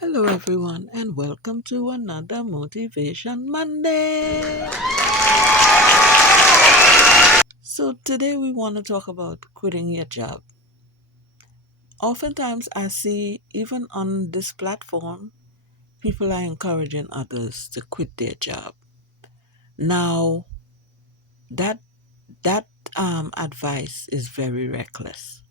Hello, everyone, and welcome to another Motivation Monday. So, today we want to talk about quitting your job. Oftentimes, I see even on this platform, people are encouraging others to quit their job. Now, that that advice is very reckless.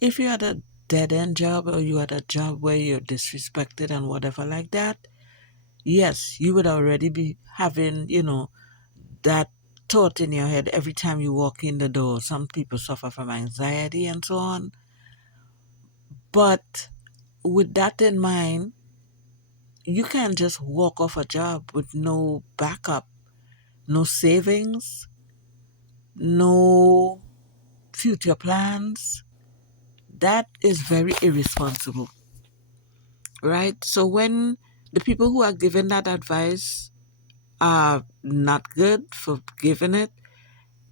If you had a dead end job or you had a job where you're disrespected and whatever like that, yes, you would already be having, that thought in your head every time you walk in the door. Some people suffer from anxiety and so on. But with that in mind, you can't just walk off a job with no backup, no savings, no future plans. That is very irresponsible, right? So when the people who are giving that advice are not good for giving it,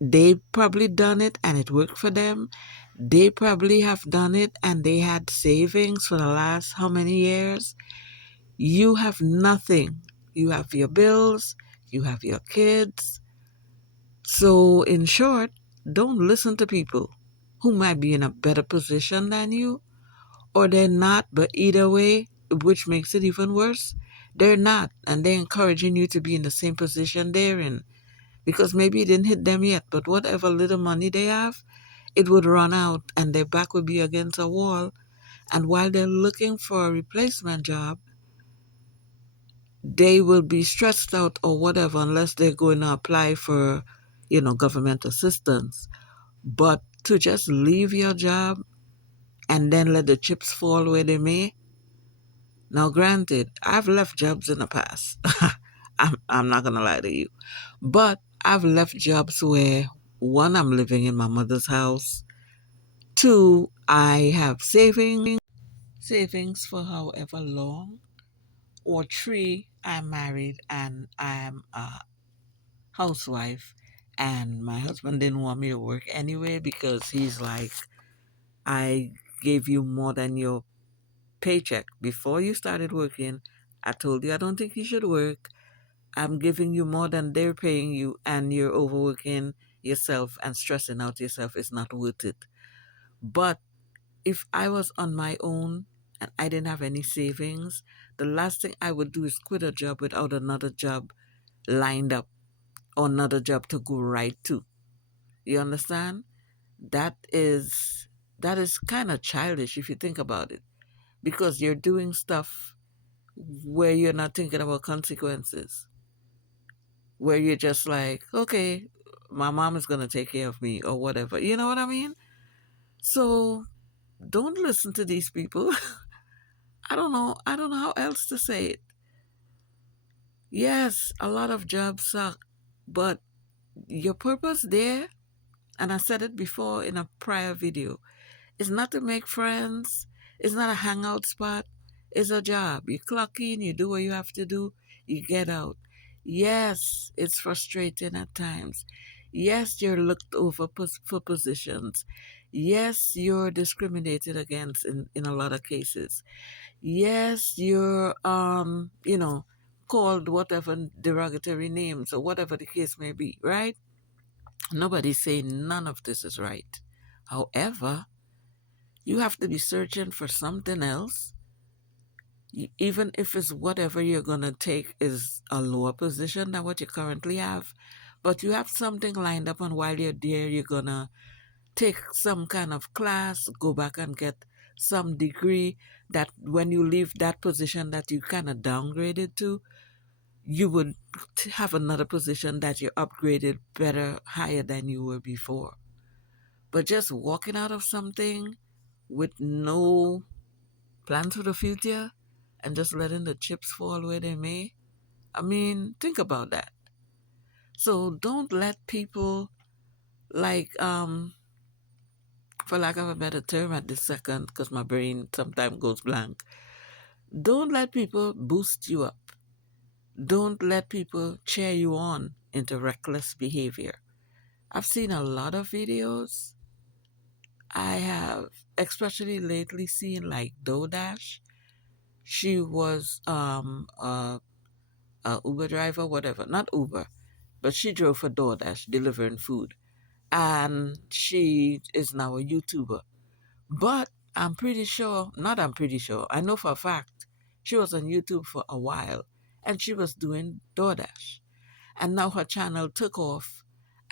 they probably done it and it worked for them. They probably have done it and they had savings for the last how many years. You have nothing. You have your bills, you have your kids. So, in short, don't listen to people who might be in a better position than you, or they're not, but either way, which makes it even worse, they're not, and they're encouraging you to be in the same position they're in because maybe it didn't hit them yet, but whatever little money they have, it would run out and their back would be against a wall. And while they're looking for a replacement job, they will be stressed out or whatever unless they're going to apply for, government assistance. But to just leave your job and then let the chips fall where they may. Now, granted, I've left jobs in the past. I'm not going to lie to you. But I've left jobs where, one, I'm living in my mother's house. Two, I have savings for however long. Or three, I'm married and I'm a housewife and my husband didn't want me to work anyway because he's like, I gave you more than your paycheck. Before you started working, I told you I don't think you should work. I'm giving you more than they're paying you and you're overworking yourself and stressing out yourself. It's not worth it. But if I was on my own and I didn't have any savings, the last thing I would do is quit a job without another job lined up or another job to go right to. You understand? That is that is kind of childish if you think about it, because you're doing stuff where you're not thinking about consequences, where you're just like, okay, my mom is gonna take care of me or whatever. You know what I mean? So don't listen to these people. I don't know. I don't know how else to say it. Yes, a lot of jobs suck, but your purpose there, and I said it before in a prior video, is not to make friends. It's not a hangout spot. It's a job. You clock in, you do what you have to do, you get out. Yes, it's frustrating at times. Yes, you're looked over for positions. Yes, you're discriminated against in a lot of cases. Yes, you're called whatever derogatory names or whatever the case may be, right? Nobody's saying none of this is right. However, you have to be searching for something else, even if it's whatever you're going to take is a lower position than what you currently have. But you have something lined up, and while you're there, you're going to take some kind of class, go back and get some degree that when you leave that position that you kind of downgraded to, you would have another position that you're upgraded better, higher than you were before. But just walking out of something with no plans for the future and just letting the chips fall where they may, I mean, think about that. So don't let people like for lack of a better term at this second, because my brain sometimes goes blank. Don't let people boost you up. Don't let people cheer you on into reckless behavior. I've seen a lot of videos. I have, especially lately, seen like DoorDash She was a Uber driver, whatever, not Uber, but she drove for DoorDash, delivering food, and she is now a YouTuber. But I'm pretty sure, not I'm pretty sure, I know for a fact, she was on YouTube for a while, and she was doing DoorDash. And now her channel took off,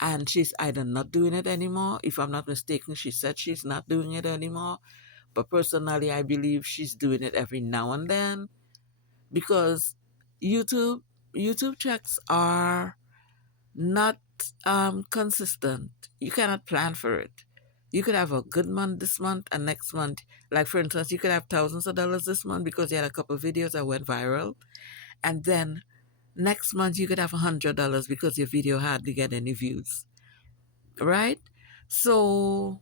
and she's either not doing it anymore. If I'm not mistaken, she said she's not doing it anymore. But personally, I believe she's doing it every now and then, because YouTube YouTube checks are not consistent. You cannot plan for it. You could have a good month this month, and next month, like for instance, you could have thousands of dollars this month because you had a couple of videos that went viral, and then next month you could have $100 because your video hardly get any views, right? So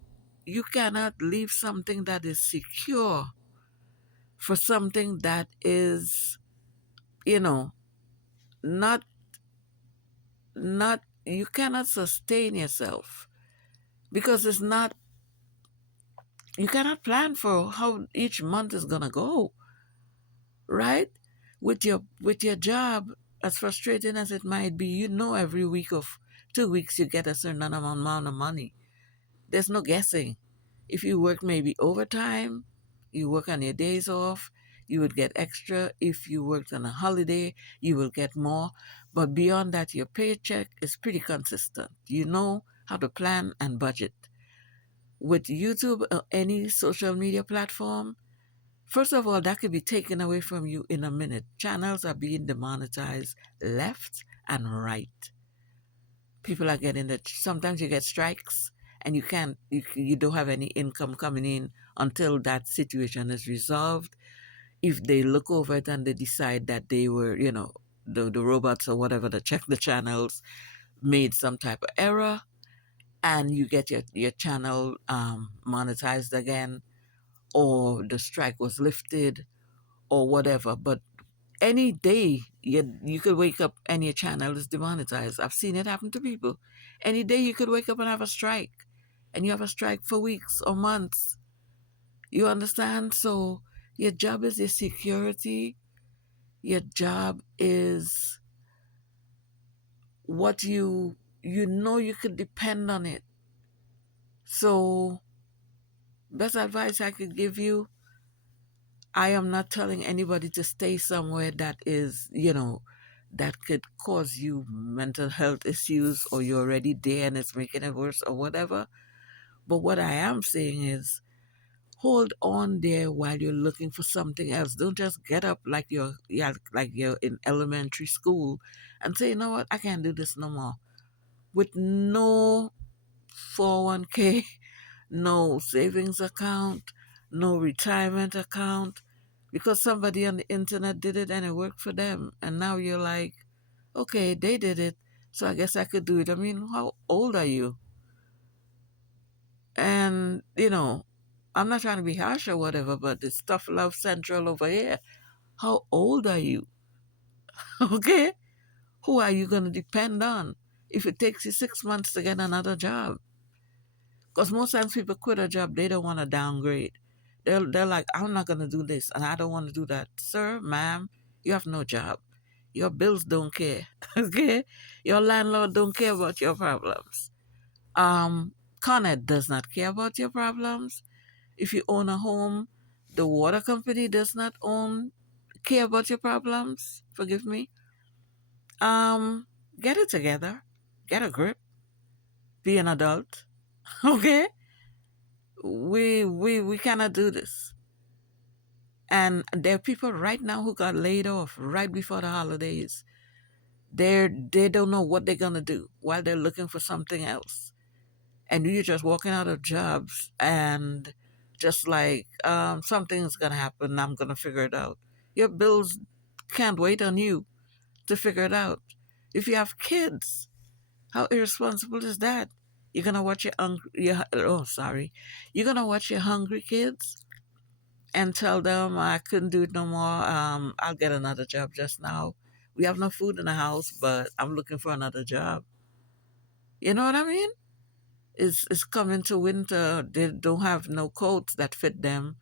you cannot leave something that is secure for something that is, you know, not not you cannot sustain yourself, because it's not, you cannot plan for how each month is gonna go, right? With your job, as frustrating as it might be, every week of 2 weeks you get a certain amount of money. There's no guessing. If you work maybe overtime, you work on your days off, you would get extra. If you worked on a holiday, you will get more. But beyond that, your paycheck is pretty consistent. You know how to plan and budget. With YouTube or any social media platform, first of all, that could be taken away from you in a minute. Channels are being demonetized left and right. People are getting it. Sometimes you get strikes, and you don't have any income coming in until that situation is resolved. If they look over it and they decide that they were, the robots or whatever that check the channels made some type of error, and you get your channel monetized again, or the strike was lifted, or whatever. But any day you could wake up and your channel is demonetized. I've seen it happen to people. Any day you could wake up and have a strike, and you have a strike for weeks or months. You understand? So your job is your security. Your job is what you could depend on it. So best advice I could give you, I am not telling anybody to stay somewhere that is, that could cause you mental health issues, or you're already there and it's making it worse or whatever. But what I am saying is, hold on there while you're looking for something else. Don't just get up like you're in elementary school and say, you know what, I can't do this no more. With no 401k, no savings account, no retirement account, because somebody on the internet did it and it worked for them. And now you're like, okay, they did it, so I guess I could do it. I mean, how old are you? And, I'm not trying to be harsh or whatever, but it's tough love central over here. How old are you? Okay? Who are you going to depend on if it takes you 6 months to get another job? Because most times people quit a job, they don't want to downgrade. They're like, I'm not going to do this and I don't want to do that. Sir, ma'am, you have no job. Your bills don't care. Okay? Your landlord don't care about your problems. Con Ed does not care about your problems. If you own a home, the water company does not care about your problems. Forgive me. Um, get it together. Get a grip. Be an adult. Okay? We cannot do this. And there are people right now who got laid off right before the holidays. They don't know what they're gonna do while they're looking for something else. And you're just walking out of jobs and just like, something's gonna happen, I'm gonna figure it out. Your bills can't wait on you to figure it out. If you have kids, how irresponsible is that? You're gonna watch you're gonna watch your hungry kids and tell them, I couldn't do it no more. I'll get another job just now. We have no food in the house, but I'm looking for another job. You know what I mean? It's coming to winter. They don't have no coats that fit them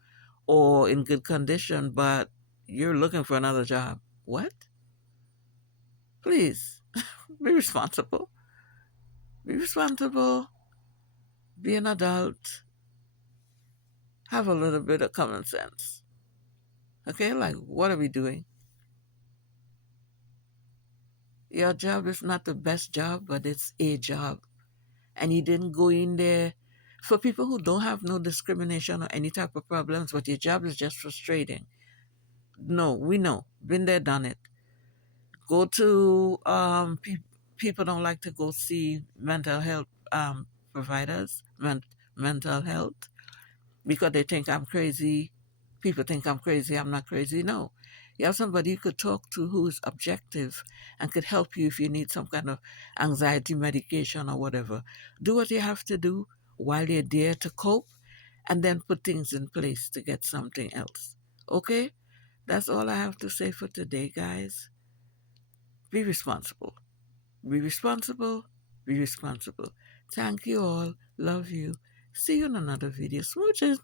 or in good condition, but you're looking for another job. What? Please be responsible. Be responsible. Be an adult. Have a little bit of common sense. Okay? Like, what are we doing? Your job is not the best job, but it's a job. And you didn't go in there for people who don't have no discrimination or any type of problems, but your job is just frustrating. No, we know. Been there, done it. Go to people don't like to go see mental health providers, mental health, because they think I'm crazy. People think I'm crazy. I'm not crazy. No, you have somebody you could talk to who's objective and could help you if you need some kind of anxiety medication or whatever. Do what you have to do while you're there to cope, and then put things in place to get something else. Okay, that's all I have to say for today, guys. Be responsible. Be responsible. Be responsible. Thank you all. Love you. See you in another video. Smooches.